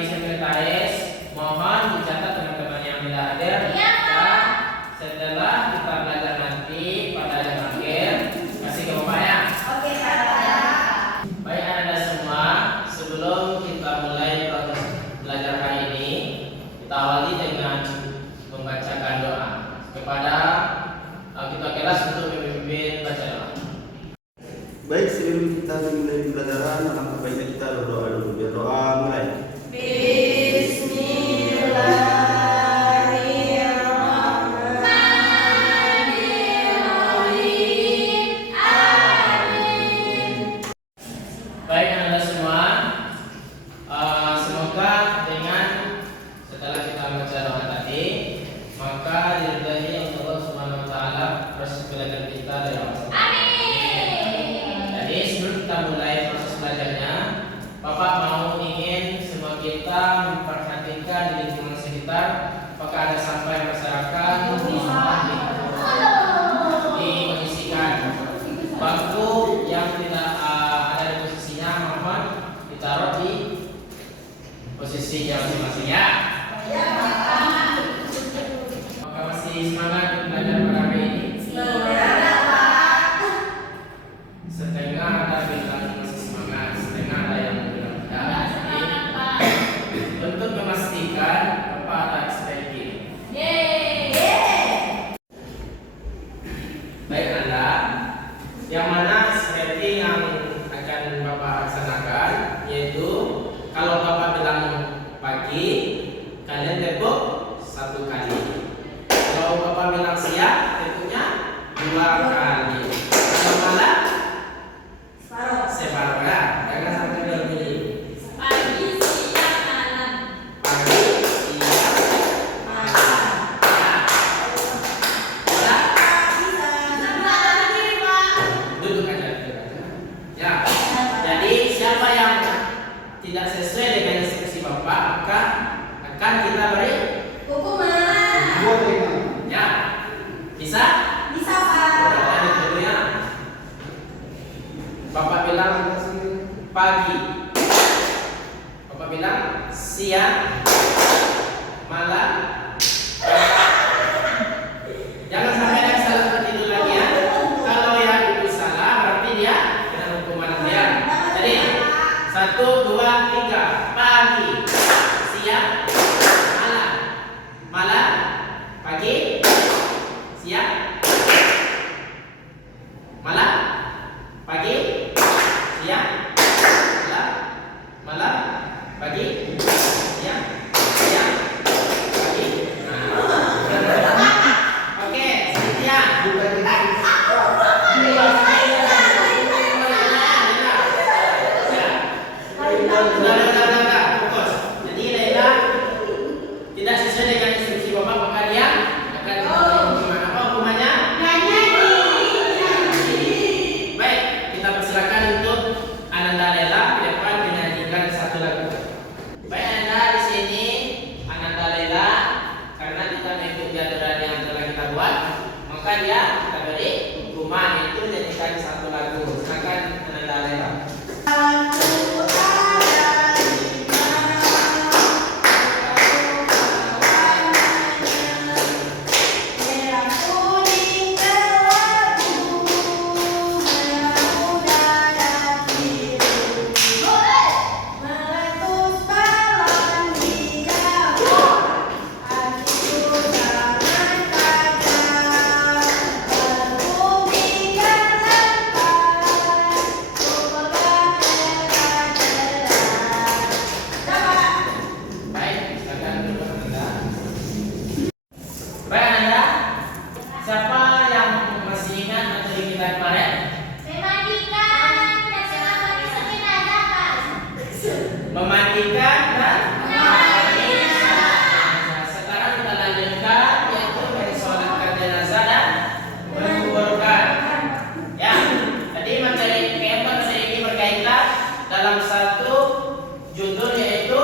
bagi sekretaris, mohon dicatat teman-teman yang tidak hadir. Iya, Pak. Setelah kita belajar nanti pada yang akhir, kasih ke Bapak ya. Oke, Pak. Baik Anda semua, sebelum kita mulai proses belajar hari ini, kita awali dengan membacakan doa kepada ketua kelas untuk memimpin baca doa. Baik, sebelum kita memulai pembelajaran, alangkah baiknya kita berdoa dulu. Berdoa mulai. Baik Anda semua, semoga dengan setelah kita baca doa tadi, maka diridhai oleh Allah Subhanahu Wa Taala proses belajar kita dari awal. Jadi sebelum kita mulai proses belajarnya, Bapak mau ingin semua kita memperhatikan di lingkungan sekitar, apakah ada sampah yang masyarakat dikondisikan. Bangku yang tidak ada di posisinya, mohon ditaruh di posisi yang masing-masing ya. Maka masih semangat untuk belajar pada hari ini? Setengah ada bilang masih semangat, setengah ada yang bilang tidak. Jadi untuk memastikan Bapak ada strategi. Baik Anda, yang mana strategi yang akan Bapak laksanakan, yaitu kalau Bapak bilang pagi, kalian tepuk 1 kali. Kalau Bapak bilang siang, tepuknya 2 kali. Kalau malam, separuh ya. Jangan sampai berbeda. Pagi, siang, malam. Duduk aja. Ya. Jadi siapa yang tidak sesuai dengan instruksi Bapak, maka akan kita beri Hukuman. ya. Bisa? Bisa, Pak. Lanjut dulu ya. Bapak bilang pagi. Bapak bilang siang, malam. Jangan sampai ada salah seperti itu lagi ya. Kalau yang itu salah, berarti dia kena hukuman dia. Jadi 1, 2, 3. Pagi, siang, malam. Malam, pagi, siang, malam, pagi, siang, malam, malam, pagi, siang, siang, pagi. Oke, sekian. Sudah, fokus. Jadi Laila tidak sesuai dengan instruksi Bapak, maka dia akan hukuman. Apa hukumannya? Baik, kita persilakan untuk Ananda Laila ke depan menyanyikan 1 lagu. Baik Ananda di sini, Ananda Laila, karena kita mengikuti aturan yang telah kita buat, maka dia kita beri hukuman, itu menyanyikan 1 lagu. Silakan Ananda Laila. Baik, silakan dulu Ananda. Baik Ananda, siapa yang masih ingat materi kita kemarin? Memandikan dan sekarang kita lanjutkan, yaitu mensolatkan jenazah dan menguburkan. Ya, jadi materi keempat ini berkaitan dalam satu judul, yaitu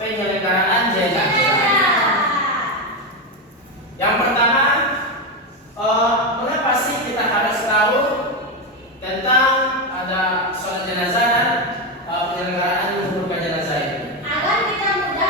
penyelenggaraan jenazah. Yang pertama, mengapa sih kita harus tahu tentang ada sholat jenazah dan penyelenggaraan menguburkan jenazah itu? Agar kita mudah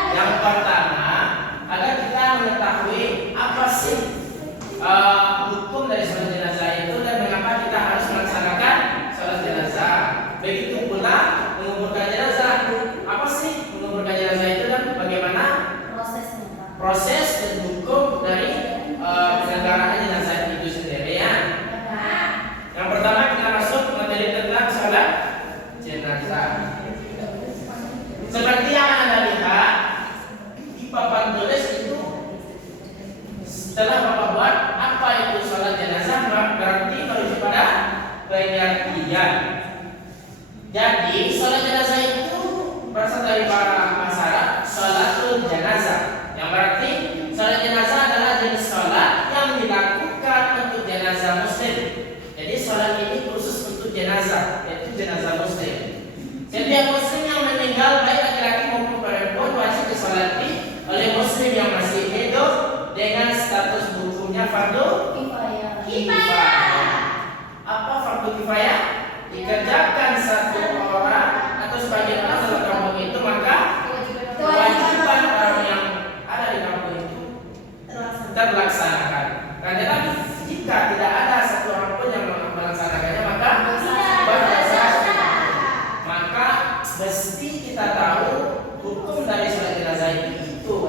mesti kita tahu hukum dari sholat jenazah itu.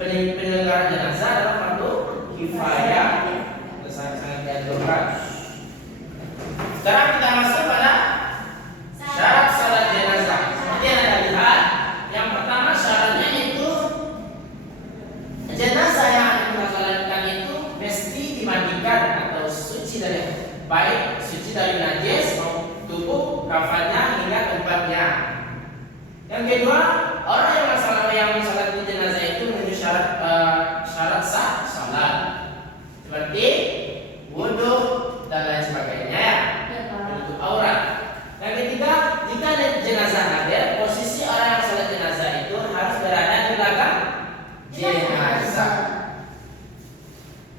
Penyelenggaraan jenazah adalah fardu kifayah, sangat dianjurkan. Sekarang kita masuk pada syarat sholat jenazah. Seperti yang Anda lihat, yang pertama syaratnya itu jenazah yang akan kita sholatkan itu mesti dimandikan atau suci dari baik suci dari najis maupun tubuh kafannya hingga tempatnya. Yang kedua, orang yang mensalat jenazah itu memenuhi syarat sah salat seperti wudhu dan lain sebagainya ya, untuk aurat. Yang ketiga, jika ada jenazah hadir, posisi orang yang salat jenazah itu harus berada di belakang jenazah.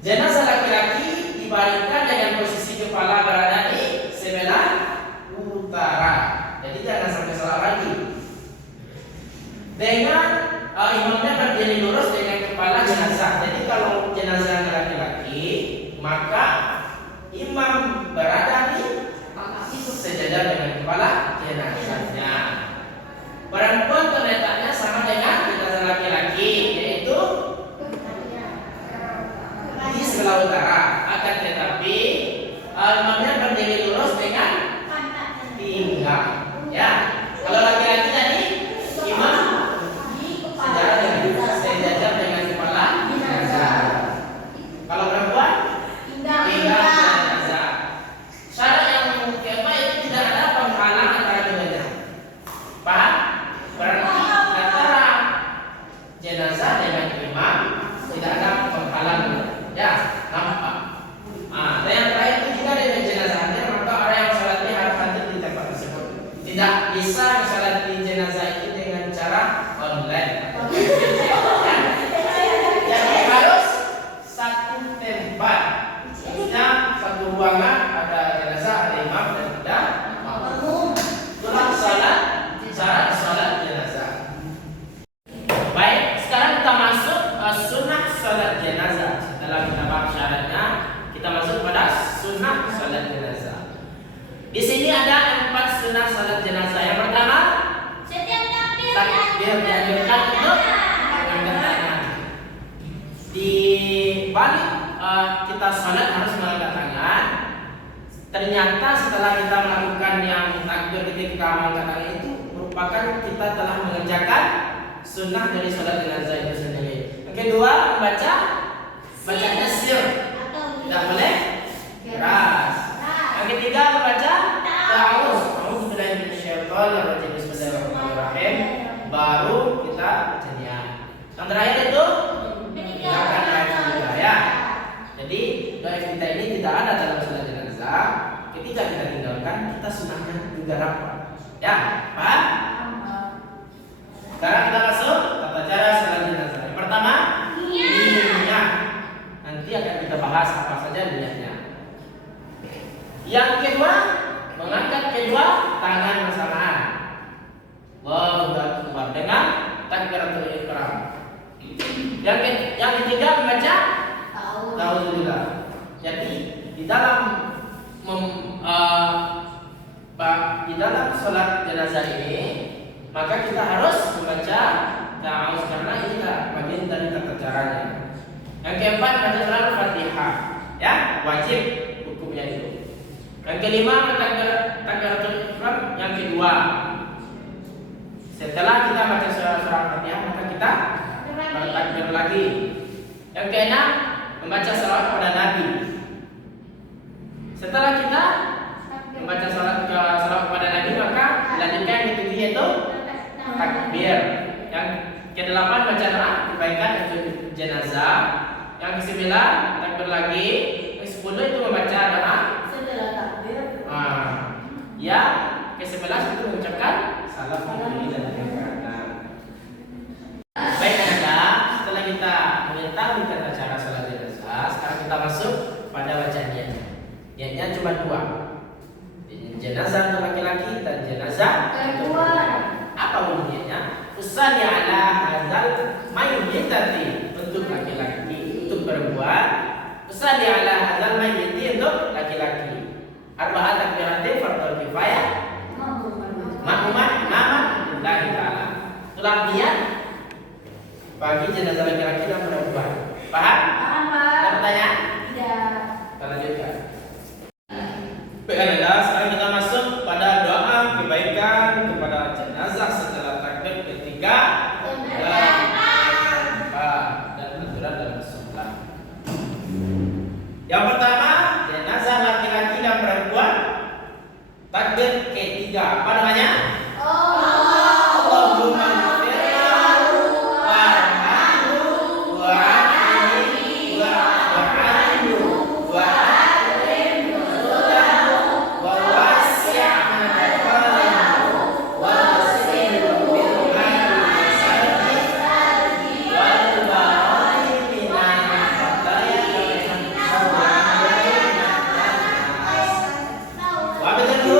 Jenazah laki-laki dibaringkan dengan posisi kepala berada di sebelah utara. Jadi jangan sampai salah lagi. Dengan imamnya berdiri lurus dengan kepala jenazah. Jadi kalau jenazah laki-laki, maka imam berada di sejajar dengan kepala jenazahnya. Perempuan terletaknya sama dengan jenazah laki-laki, yaitu di sebelah utara. Akan tetapi imamnya berdiri lurus dengan pinggang. Ya, kalau laki-laki tadi imam sejajar dengan kepala jenazah. Kalau perempuan pinggang jenazah. Syarat yang keempat itu tidak ada penghalang antara keduanya. Paham? Berarti antara jenazah dengan imam tidak ada penghalang. Ya, nampak. Dan yang terakhir itu jika ada jenazah hadir, maka orang yang sholatnya harus hadir di tempat tersebut. Tidak bisa sholat di jenazah itu dengan cara online. Jadi harus satu tempat, maksudnya satu ruangan, ada jenazah, ada imam dan ada makmum. Itulah syarat sholat jenazah. Baik, sekarang kita masuk sunnah sholat jenazah. Setelah kita bahas syaratnya, kita masuk pada sunnah sholat jenazah. Di sini ada 4 sunnah sholat jenazah. Yang pertama, takbir dianjurkan untuk mengangkat tangan. Di balik kita sholat harus mengangkat tangan. Ternyata setelah kita melakukan yang takbir ketika mengangkat tangan itu merupakan kita telah mengerjakan sunnah dari sholat jenazah itu sendiri. Yang kedua, membaca bacaan sir, tidak boleh keras. Yang ketiga, membaca ta'awuz, a'udzubillahi minasyaitonirrajim, bismillahirrahmanirrahim. Baru kita bacanya. Yang terakhir itu meninggalkan air kita ya. Jadi doa kita ini tidak ada dalam sholat jenazah. Ketika kita tinggalkan, kita sunahnya juga rapat. Ya, paham? Sekarang kita masuk tata cara sholat jenazah. Yang pertama, niat. Nanti akan kita bahas apa saja niatnya. Yang kedua, mengangkat kedua tangan bersamaan. Allahu Akbar dengan takbiratul ihram. Yang ketiga membaca ta'awudzubillah. Jadi di dalam sholat jenazah ini, maka kita harus membaca ta'awuz karena ini bagian dari tata caranya. Yang keempat, baca surah Al-Fatihah, ya, wajib hukumnya itu. Yang kelima, takbiratul ihram yang kedua. Setelah kita baca surah Al-Fatihah, maka kita bertakbir lagi. Yang keenam, membaca salawat kepada Nabi. Setelah kita membaca salawat kepada Nabi, maka lanjutkan yang ketujuh yaitu takbir. Yang kedelapan, baca doa kebaikan untuk jenazah. Yang kesembilan, takbir lagi. Yang sepuluh itu membaca doa setelah takbir. Ya, ke-11 itu mengucapkan salam alaihi dan berkata. Baik anak-anak, setelah kita mengetahui tata cara sholat jenazah, sekarang kita masuk pada bacaan niatnya. Niatnya cuma 2. Jenazah untuk laki-laki dan jenazah untuk perempuan. Apa bunyinya? Usalli ala hadzal mayyitati untuk laki-laki, untuk perempuan. Usalli ala hadzal mayyiti untuk laki-laki. Arba'at takbiratin fardhu kifayah. Makmuman imaman lillahi latihan bagi jenazah laki-laki dan perempuan. Paham? Paham, Pak. Ada pertanyaan? Tidak. Kita lanjutkan. Baik, adalah sekarang kita masuk pada doa kebaikan kepada jenazah setelah takbir ketiga dan keempat dan aturan dalam sholat. Yang pertama, jenazah laki-laki dan perempuan takbir ketiga. Apa namanya? Allahumma ghfirlahu warhamhu wa'afihi wa'anhu wa'akrimhu nuzulahu wa wasi' madkhalahu wa ghsilhu bil ma'i salji wal bara'i minal khataya wa abdalhu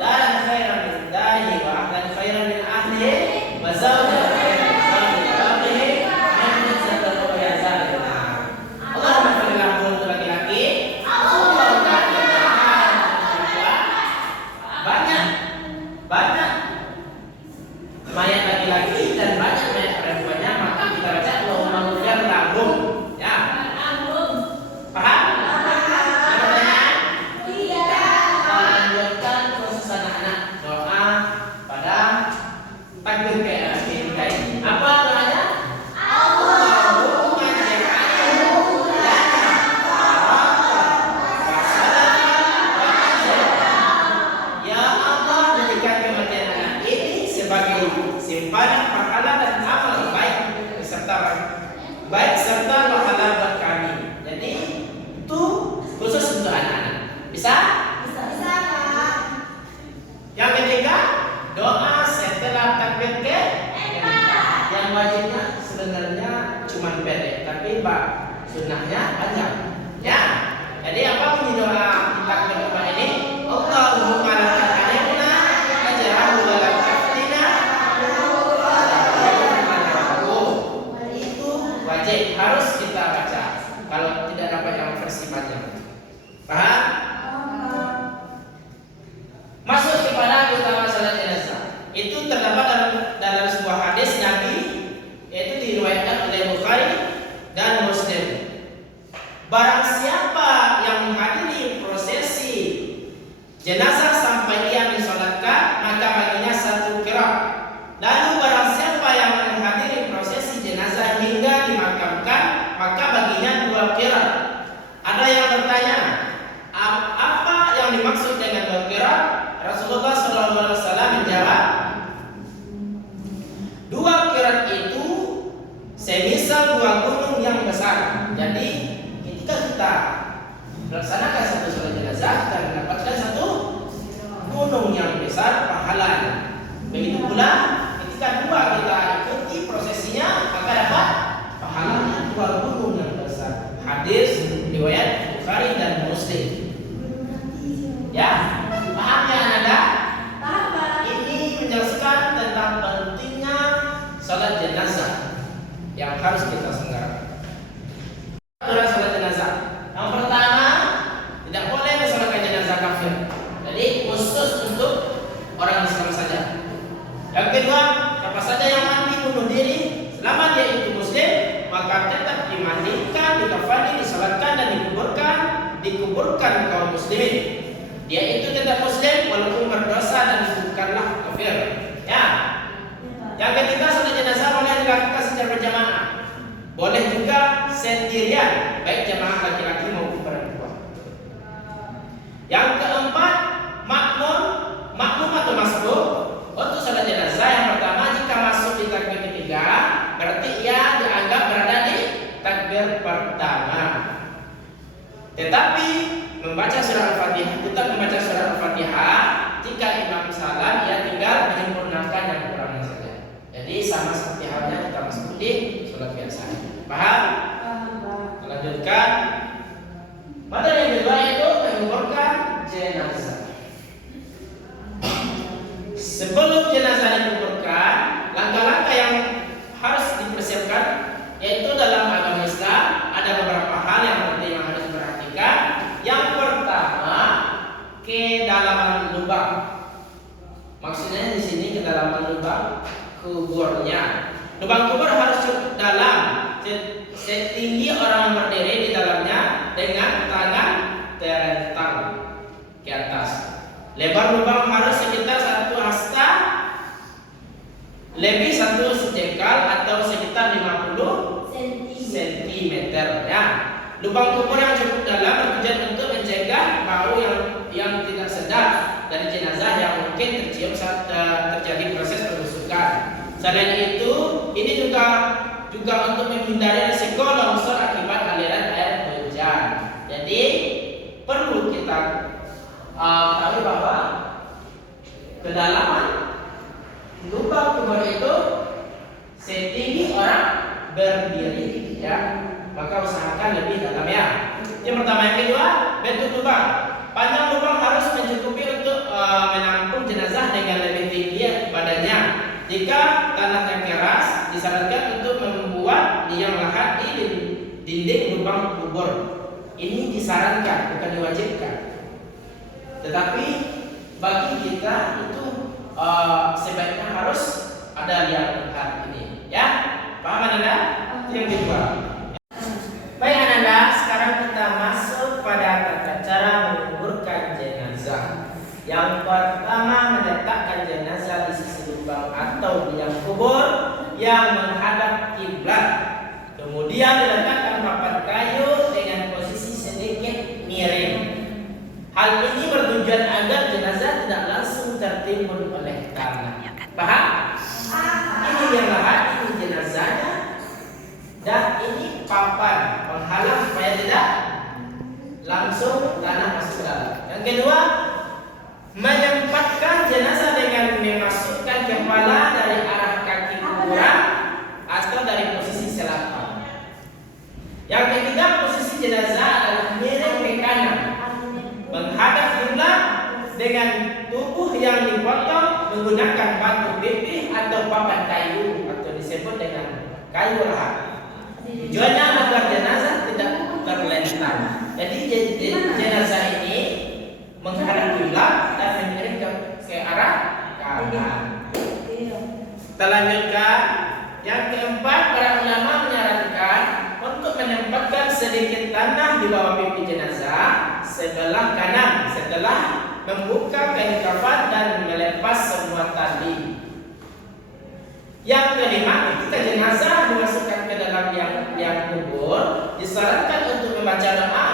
dalan khairan min dahi wa ahlan khairan min ahlihi wa zawjan khairan min zawji rabbih min zakat wa yazalina. Allahumma ighfir lahu untuk laki-laki, Allahumma ighfir banyak mayat laki-laki dan banyak mayat perempuannya, maka kita baca Allahumma ighfir lahum. Ya, paham? Ada pertanyaan? Kita lanjutkan proses anak-anak doa pada takbir ketiga ini. Apa doanya? Allahumma ja'alhu lana barakatan wa salatan wa ajran. Ya Allah, jadikan kematian anak ini sebagai simpanan pahala dan amal baik serta pahala buat kami. Jadi itu khusus untuk anak-anak. Bisa? Yang ketiga, doa setelah takbir keempat. Yang wajibnya sebenarnya cuma pendek, tapi sunnahnya panjang. Ya. Jadi apa bunyi doa takbir keempat ini? Allahumma lakal alimna ajrahu wa la taftina. Itu wajib, harus kita baca. Kalau tidak dapat yang versi panjang. Paham? Masuk kepada keutamaan salat jenazah. Itu terdapat dalam sebuah hadis Nabi, yaitu diriwayatkan oleh Bukhari dan Muslim. Barang siapa yang menghadiri prosesi jenazah sampai ia disolatkan, maka baginya satu qiraat. Lalu barang siapa yang menghadiri prosesi jenazah hingga dimakamkan, maka baginya 2 qiraat. Ada yang bertanya, apa yang dimaksud dengan 2 qiraat? Rasulullah SAW menjawab, 2 qiraat itu semisal 2 gunung yang besar. Jadi ketika kita melaksanakan satu sholat jenazah, kita mendapatkan satu gunung yang besar pahalanya. Begitu pula ketika 2 kita ikuti prosesinya, maka dapat pahalanya 2 gunung yang besar. Hadis riwayat Bukhari dan Muslim. Ya, paham ya Anda? Paham, Pak. Ini menjelaskan tentang pentingnya sholat jenazah yang harus kita selenggarakan. Aturan sholat jenazah. Yang pertama, tidak boleh mensolatkan jenazah kafir. Jadi khusus untuk orang Islam saja. Yang kedua, siapa saja yang mati bunuh diri selama dia itu Muslim, maka tetap dimandikan, dikafani, disolatkan dan dikuburkan kaum muslimin. Dia itu tetap Muslim walaupun berdosa dan bukanlah kafir. Ya. Yang ketiga, sholat jenazah boleh dilakukan secara berjamaah. Boleh juga sendirian, baik jamaah laki-laki maupun perempuan. Yang keempat, makmum atau masbuk untuk sholat jenazah. Yang pertama, jika masuk di takbir ketiga, berarti ia dianggap berada di takbir pertama. Tetapi membaca surah Al-Fatihah, tetap membaca surah Al-Fatihah. Jika imam salam, ia tinggal menyempurnakan yang kurangnya saja. Jadi sama seperti halnya kita masuk di sholat biasa. Paham? Lanjutkan. Materi yang kedua itu menguburkan jenazah. Sebelum jenazah dikuburkan, langkah-langkah yang harus dipersiapkan, yaitu dalam agama Islam ada beberapa hal yang penting yang harus diperhatikan. Yang pertama, kedalaman lubang. Maksudnya di sini kedalaman lubang kuburnya. Lubang kubur harus cukup dalam, setinggi orang berdiri di dalamnya dengan tangan terentang ke atas. Lebar lubang harus sekitar 1 hasta, lebih 1 sejengkal atau sekitar 50 cm ya. Lubang kubur yang cukup dalam bertujuan untuk mencegah bau yang tidak sedap dari jenazah yang mungkin tercium saat terjadi proses pembusukan. Selain itu, ini juga untuk menghindari risiko longsor akibat aliran air hujan. Jadi perlu kita tahu bahwa kedalaman lubang kubur itu setinggi orang berdiri ya. Maka usahakan lebih dalam ya. Yang pertama, yang kedua, bentuk lubang. Panjang lubang harus mencukupi untuk menampung jenazah dengan lebih tinggi badannya. Jika tanahnya keras, disarankan untuk membuat liang lahat di dinding lubang kubur. Ini disarankan, bukan diwajibkan. Tetapi bagi kita itu sebaiknya harus ada liang lahat ini, ya. Paham Anda? Itu yang kedua. Baik Ananda, sekarang kita masuk pada tata cara menguburkan jenazah. Yang pertama, meletakkan jenazah di sisi lubang atau biang kubur yang menghadap kiblat. Kemudian diletakkan papan kayu dengan posisi sedikit miring. Hal ini bertujuan agar jenazah tidak langsung tertimbun oleh tanah. Paham? Ini biang lahat, ini jenazahnya. Dan ini papan penghalang supaya tidak langsung tanah masuk ke dalam. Yang kedua, menempatkan jenazah dengan memasukkan kepala dari arah kaki kuburan atau dari posisi selatan. Yang ketiga, posisi jenazah adalah miring ke kanan, menghadap kiblat dengan tubuh yang dipotong menggunakan batu pipih atau papan kayu atau disebut dengan kayu lahat. Tujuannya agar jenazah tidak terlentang. Jadi jenazah ini menghadap kiblat dan miring ke arah kanan. Kita lanjutkan. Yang keempat, para ulama menyarankan untuk menempatkan sedikit tanah di bawah pipi jenazah sebelah kanan setelah membuka kain kafan dan melepas semua tali. Yang kelima, ketika jenazah dimasukkan ke dalam liang kubur, disarankan untuk membaca doa.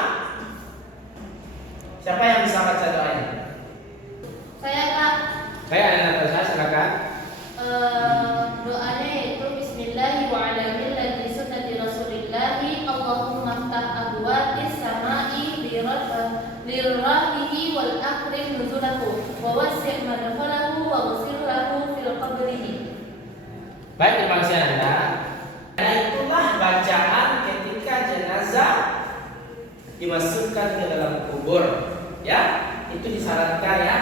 Siapa yang bisa baca doanya? Saya Kak. Baik, Anda silakan. Doanya yaitu Bismillahi wa ala millati sunnati Rasulillahi Allahumma ftah abwabis samai lirrahihi wal akrim nuzulahu wa wasi' madkhalahu wa ghfir lahu fil qabrihi. Baik, terima kasih Anda. Nah, itulah bacaan ketika jenazah dimasukkan ke dalam kubur. Ya, itu disarankan ya.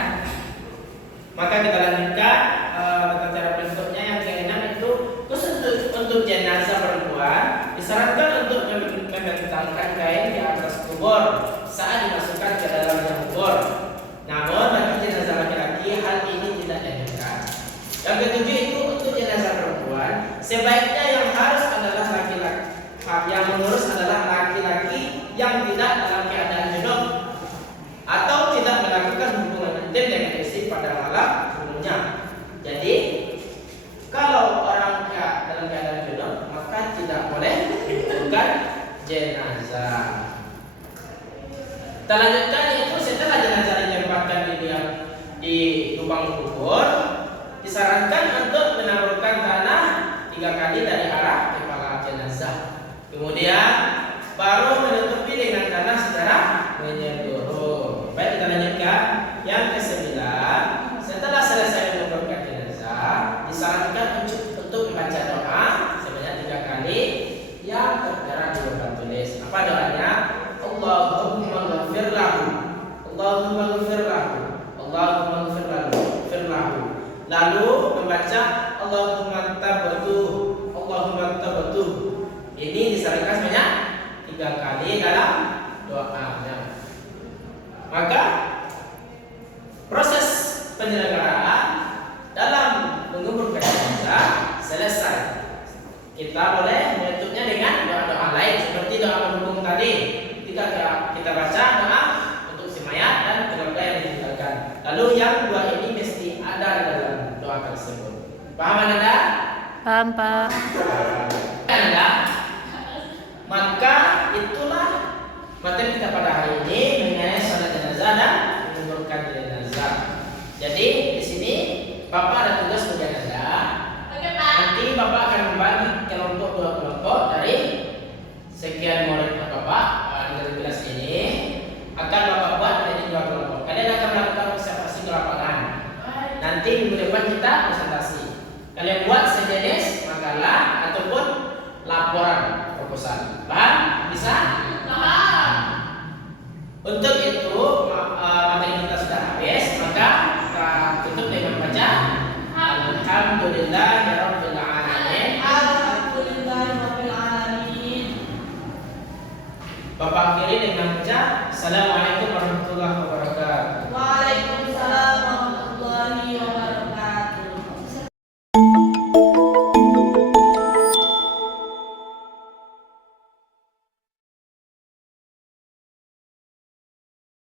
Maka kita lanjutkan tata cara bentuknya. Yang keenam itu khusus untuk jenazah perempuan disarankan untuk membentangkan kain di atas kubur saat dimasukkan ke dalam kubur. Namun bagi jenazah laki-laki hal ini tidak dianjurkan. Yang ketujuh itu untuk jenazah perempuan sebaiknya yang harus adalah laki-laki, yang mengurus adalah laki-laki yang tidak dalam keadaan junub atau tidak melakukan hubungan intim dengan istri pada malam sebelumnya. Jadi kalau orang dalam keadaan junub maka tidak boleh menguburkan jenazah. Kita lanjutkan, yaitu setelah jenazah ditempatkan di lubang kubur, disarankan untuk menaburkan tanah 3 kali dari arah kepala jenazah. Kemudian baru menutupi dengan tanah secara menyeluruh. Baik, kita lanjutkan. Yang ke-9, setelah selesai menuburkan jenazah, disarankan untuk membaca doa sebanyak 3 kali yang tertera di papan tulis. Apa doanya? Allahumma ghfir lahu, Allahumma ghfir lahu, Allahumma ghfir lahu. Lalu membaca Allahumma tabatuh, Allahumma tabatuh. Ini disarankan sebanyak 3 kali dalam doanya. Maka proses penyelenggaraan dalam menguburkan jenazah selesai, kita boleh menutupnya dengan doa-doa lain seperti doa pendukung tadi. Ketika kita baca doa untuk si mayat dan keluarga yang ditinggalkan. Lalu yang dua ini mesti ada dalam doa tersebut. Paham Anda? Paham, Pak. Anda? Maka itulah materi kita pada hari ini mengenai salat jenazah dan menguburkan jenazah. Jadi di sini Bapak ada tugas bagi Anda. Nanti Bapak akan membagi kelompok dua kelompok dari sekian murid Bapak di kelas ini akan Bapak buat menjadi dua kelompok. Kalian akan melakukan observasi ke lapangan. Nanti minggu depan kita presentasi. Kalian buat sejenis makalah ataupun laporan proposal. Paham? Bisa? Paham. Untuk itu materi kita sudah habis, maka kita tutup dengan baca Alhamdulillahirabbil alamin. Alhamdulillahirabbil alamin. Bapak akhiri dengan baca Assalamualaikum warahmatullahi wabarakatuh. Waalaikumsalam.